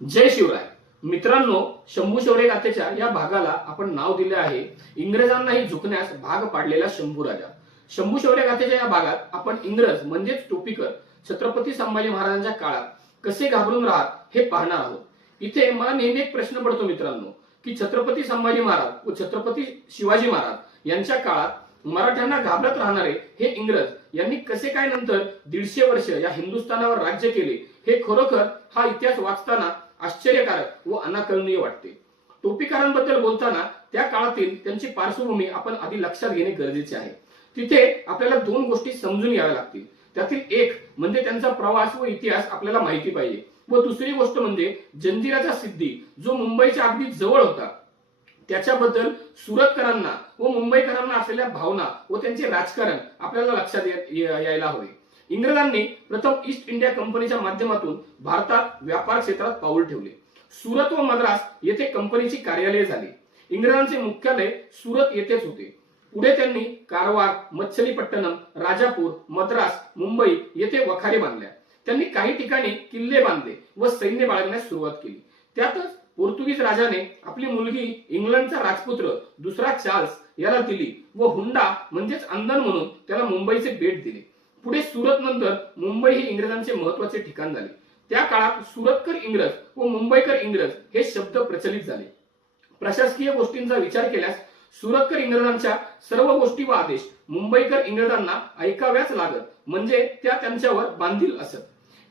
जय शिवराय. मित्रांनो शंभू शौर्य गाथेच्या या भागाला आपण नाव दिले आहे. इंग्रजांनाही झुकण्यास भाग पाडलेला शंभू राजा. शंभू शौर्य गाथेच्या या भागात आपण इंग्रज म्हणजेच टोपीकर छत्रपती संभाजी महाराजांच्या काळात कसे घाबरून राहत हे पाहणार आहोत. इथे मला नेहमी एक प्रश्न पडतो मित्रांनो की छत्रपती संभाजी महाराज व छत्रपती शिवाजी महाराज यांच्या काळात मराठ्यांना घाबरत राहणारे हे इंग्रज यांनी कसे काय नंतर दीडशे वर्ष या हिंदुस्थानावर राज्य केले हे खरोखर हा इतिहास वाचताना आश्चर्यकारक व अनाकलनीय वाटते. टोपीकारांबद्दल बोलताना त्या काळातील त्यांची पार्श्वभूमी आपण आधी लक्षात घेणे गरजेचे आहे. तिथे आपल्याला दोन गोष्टी समजून घ्याव्या लागतील. त्यातील एक म्हणजे त्यांचा प्रवास व इतिहास आपल्याला माहिती पाहिजे. व दुसरी गोष्ट म्हणजे जंजिराचा सिद्धी जो मुंबईच्या अगदी जवळ होता. त्याच्याबद्दल सुरतकरांना व मुंबईकरांना असलेल्या भावना व त्यांचे राजकारण आपल्याला लक्षात यायला हवे. इंग्रजांनी प्रथम ईस्ट इंडिया कंपनीच्या माध्यमातून भारतात व्यापार क्षेत्रात पाऊल ठेवले. सुरत व मद्रास येथे कंपनीची कार्यालये झाली. इंग्रजांचे मुख्यालय सुरत येथेच होते. पुढे त्यांनी कारवार मच्छलीपट्टणम राजापूर मद्रास मुंबई येथे वखारे बांधल्या. त्यांनी काही ठिकाणी किल्ले बांधले व सैन्य बाळगण्यास सुरुवात केली. त्यातच पोर्तुगीज राजाने आपली मुलगी इंग्लंडचा राजपुत्र दुसरा चार्ल्स याला दिली व हुंडा म्हणजेच अंदन म्हणून त्याला मुंबईचे भेट दिले. पुढे सुरत नंतर मुंबई हे इंग्रजांचे महत्त्वाचे ठिकाण झाले. त्या काळात सुरतकर इंग्रज व मुंबईकर इंग्रज हे शब्द प्रचलित झाले. प्रशासकीय गोष्टींचा विचार केल्यास सुरतकर इंग्रजांच्या सर्व गोष्टी व आदेश मुंबईकर इंग्रजांना ऐकाव्याच लागत म्हणजे त्या त्यांच्यावर बांधील असत.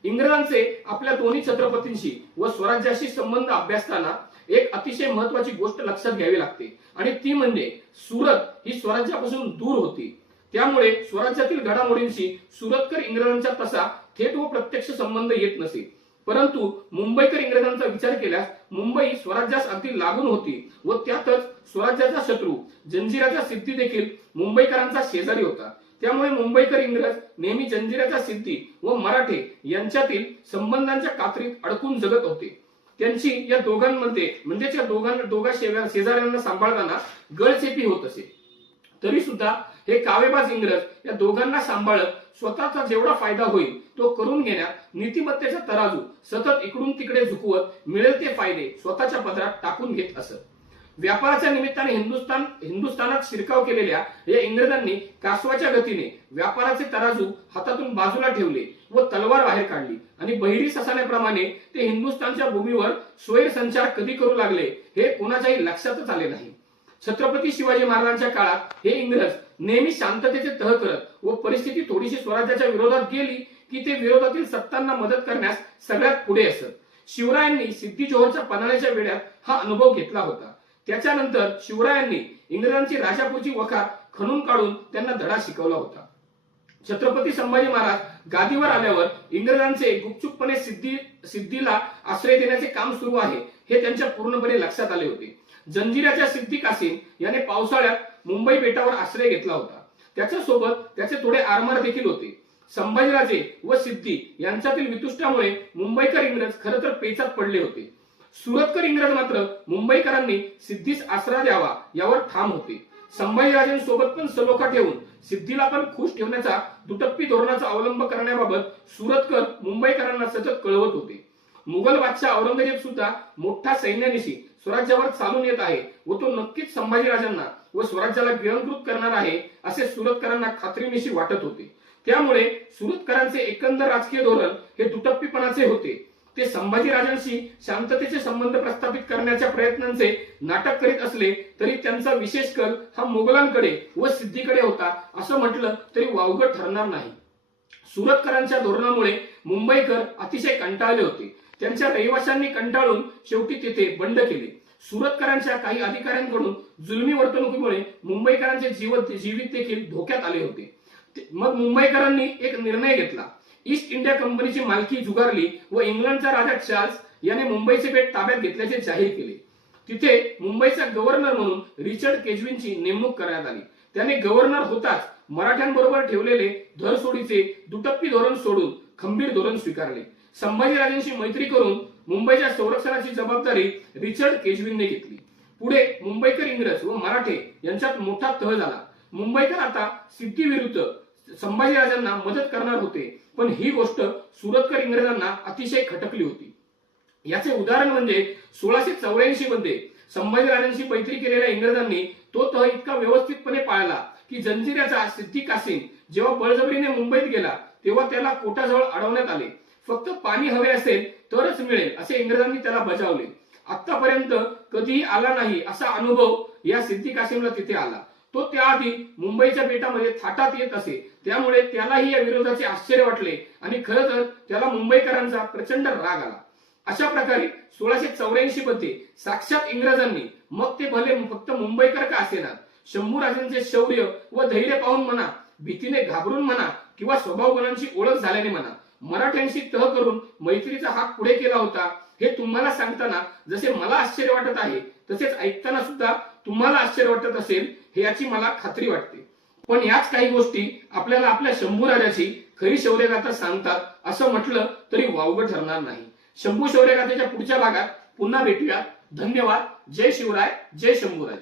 इंग्रजांचे आपल्या दोन्ही छत्रपतींशी व स्वराज्याशी संबंध अभ्यासताना एक अतिशय महत्वाची गोष्ट लक्षात घ्यावी लागते आणि ती म्हणजे सुरत ही स्वराज्यापासून दूर होती. त्यामुळे स्वराज्यातील घडामोडींशी सुरतकर इंग्रजांचा तसा थेट व प्रत्यक्ष संबंध येत नसे. परंतु मुंबईकर इंग्रजांचा विचार केल्यास मुंबई स्वराज्यास अगदी लागून होती व त्यातच स्वराज्याचा शत्रू जंजिराचा सिद्धी देखील मुंबईकरांचा शेजारी होता. त्यामुळे मुंबईकर इंग्रज नेहमी जंजिराचा सिद्धी व मराठे यांच्यातील संबंधांच्या कात्रीत अडकून जगत होते. त्यांची या दोघांमध्ये म्हणजेच या दोघांना दोघा शेजाऱ्यांना सांभाळताना गळचेपी होत असे. तरी सुद्धा हे कावेबाज इंग्रज या दोघांना सांभाळत स्वतःचा जेवढा फायदा होईल तो करून घेण्यात नीतिमत्तेचा तराजू सतत इकडून तिकडे झुकवत मिळेल ते फायदे स्वतःच्या पत्रात टाकून घेत असत. व्यापाराच्या निमित्ताने हिंदुस्थान हिंदुस्थानात शिरकाव केलेल्या या इंग्रजांनी कासवाच्या गतीने व्यापाराचे तराजू हातातून बाजूला ठेवले व तलवार बाहेर काढली आणि बहिरी ससाण्याप्रमाणे ते हिंदुस्थानच्या भूमीवर स्वैरसंचार कधी करू लागले हे कोणाच्याही लक्षातच आले नाही. छत्रपती शिवाजी महाराजांच्या काळात हे इंग्रज नेहमी शांततेचे तह करत व परिस्थिती थोडीशी स्वराज्याच्या विरोधात गेली की ते विरोधातील सत्तांना मदत करण्यास सगळ्यात पुढे असत. शिवरायांनी सिद्धी जोहरच्या पन्हाळ्याच्या वेळात हा अनुभव घेतला होता. त्याच्यानंतर शिवरायांनी इंग्रजांची राजापूरची वखार खणून काढून त्यांना धडा शिकवला होता. छत्रपती संभाजी महाराज गादीवर आल्यावर इंग्रजांचे गुपचूपपणे सिद्धी सिद्धीला आश्रय देण्याचे काम सुरू आहे हे त्यांच्या पूर्णपणे लक्षात आले होते. जंजिराच्या सिद्धी कासिम याने पावसाळ्यात मुंबई बेटावर आश्रय घेतला होता. त्याच्या सोबत त्याचे थोडे आरमार देखील होते. संभाजीराजे व सिद्धी यांच्यातील वितुष्टामुळे मुंबईकर इंग्रज खर तर पेचात पडले होते. सुरतकर इंग्रज मात्र मुंबईकरांनी सिद्धीस आसरा द्यावा यावर ठाम होते. संभाजीराजेंसोबत पण सलोखा ठेवून सिद्धीला पण खुश ठेवण्याचा दुटप्पी धोरणाचा अवलंब करण्याबाबत सुरतकर मुंबईकरांना सतत कळवत होते. मुघल बादशाह औरंगजेब सुद्धा मोठा सैन्यानिशी स्वराज्यावर चालून येत आहे व तो नक्कीच संभाजीराजांना व स्वराज्याला गिळंकृत करणार आहे असे सुरतकरांना खात्रीनिशी वाटत होते. त्यामुळे सुरतकरांचे एकंदर राजकीय धोरण हे दुटप्पीपणाचे होते. ते संभाजीराजांशी शांततेचे संबंध प्रस्थापित करण्याच्या प्रयत्नांचे नाटक करीत असले तरी त्यांचा विशेष कल हा मोगलांकडे व सिद्धीकडे होता असं म्हटलं तरी वावगं ठरणार नाही. सुरतकरांच्या धोरणामुळे मुंबईकर अतिशय कंटाळले होते. त्यांच्या रहिवाशांनी कंटाळून शेवटी तिथे बंड केले. सुरतकरांच्या काही अधिकाऱ्यांकडून जुलमी वर्तणुकीमुळे मुंबईकरांचे जीवन जीवित देखील धोक्यात आले होते. मग मुंबईकरांनी एक निर्णय घेतला. ईस्ट इंडिया कंपनीची मालकी जुगारली व इंग्लंडचा राजा चार्ल्स याने मुंबईचे बेट ताब्यात घेतल्याचे जाहीर केले. तिथे मुंबईचा गव्हर्नर म्हणून रिचर्ड केजविनची नेमणूक करण्यात आली. त्याने गव्हर्नर होताच मराठ्यांबरोबर ठेवलेले धरसोडीचे दुटप्पी धोरण सोडून खंबीर धोरण स्वीकारले. संभाजीराजांशी मैत्री करून मुंबईच्या संरक्षणाची जबाबदारी रिचर्ड केजविनने घेतली. पुढे मुंबईकर इंग्रज व मराठे यांच्यात मोठा तह झाला. मुंबईकर आता सिद्धी विरुद्ध संभाजीराजांना मदत करणार होते पण ही गोष्ट सुरतकर इंग्रजांना अतिशय खटकली होती. याचे उदाहरण म्हणजे सोळाशे चौऱ्याऐंशी मध्ये संभाजीराजांशी मैत्री केलेल्या इंग्रजांनी तो तह इतका व्यवस्थितपणे पाळला की जंजिऱ्याचा सिद्धी कासिम जेव्हा बळजबरीने मुंबईत गेला तेव्हा त्याला कोटाजवळ अडवण्यात आले. फक्त पाणी हवे असेल तरच मिळेल असे इंग्रजांनी त्याला बजावले. आतापर्यंत कधीही आला नाही असा अनुभव या सिद्धी काशीमला तिथे आला. तो त्याआधी मुंबईच्या बेटामध्ये थाटात येत असे. त्यामुळे त्यालाही या विरोधाचे आश्चर्य वाटले आणि खरं तर त्याला मुंबईकरांचा प्रचंड राग आला. अशा प्रकारे सोळाशे चौऱ्याऐंशी मध्ये साक्षात इंग्रजांनी मग ते भले फक्त मुंबईकर का असेना शंभूराजांचे शौर्य व धैर्य पाहून म्हणा भीतीने घाबरून म्हणा किंवा स्वभाव गुणांची ओळख झाल्याने म्हणा मराठ्यांशी तह करून मैत्रीचा हात पुढे केला होता हे तुम्हाला सांगताना जसे मला आश्चर्य वाटत आहे तसेच ऐकताना सुद्धा तुम्हाला आश्चर्य वाटत असेल हे याची मला खात्री वाटते. पण याच काही गोष्टी आपल्याला आपल्या शंभूराजाची खरी शौर्यगाथा सांगतात असं म्हटलं तरी वावगं ठरणार नाही. शंभू शौर्यगाथेच्या पुढच्या भागात पुन्हा भेटूया. धन्यवाद. जय शिवराय. जय शंभूराज.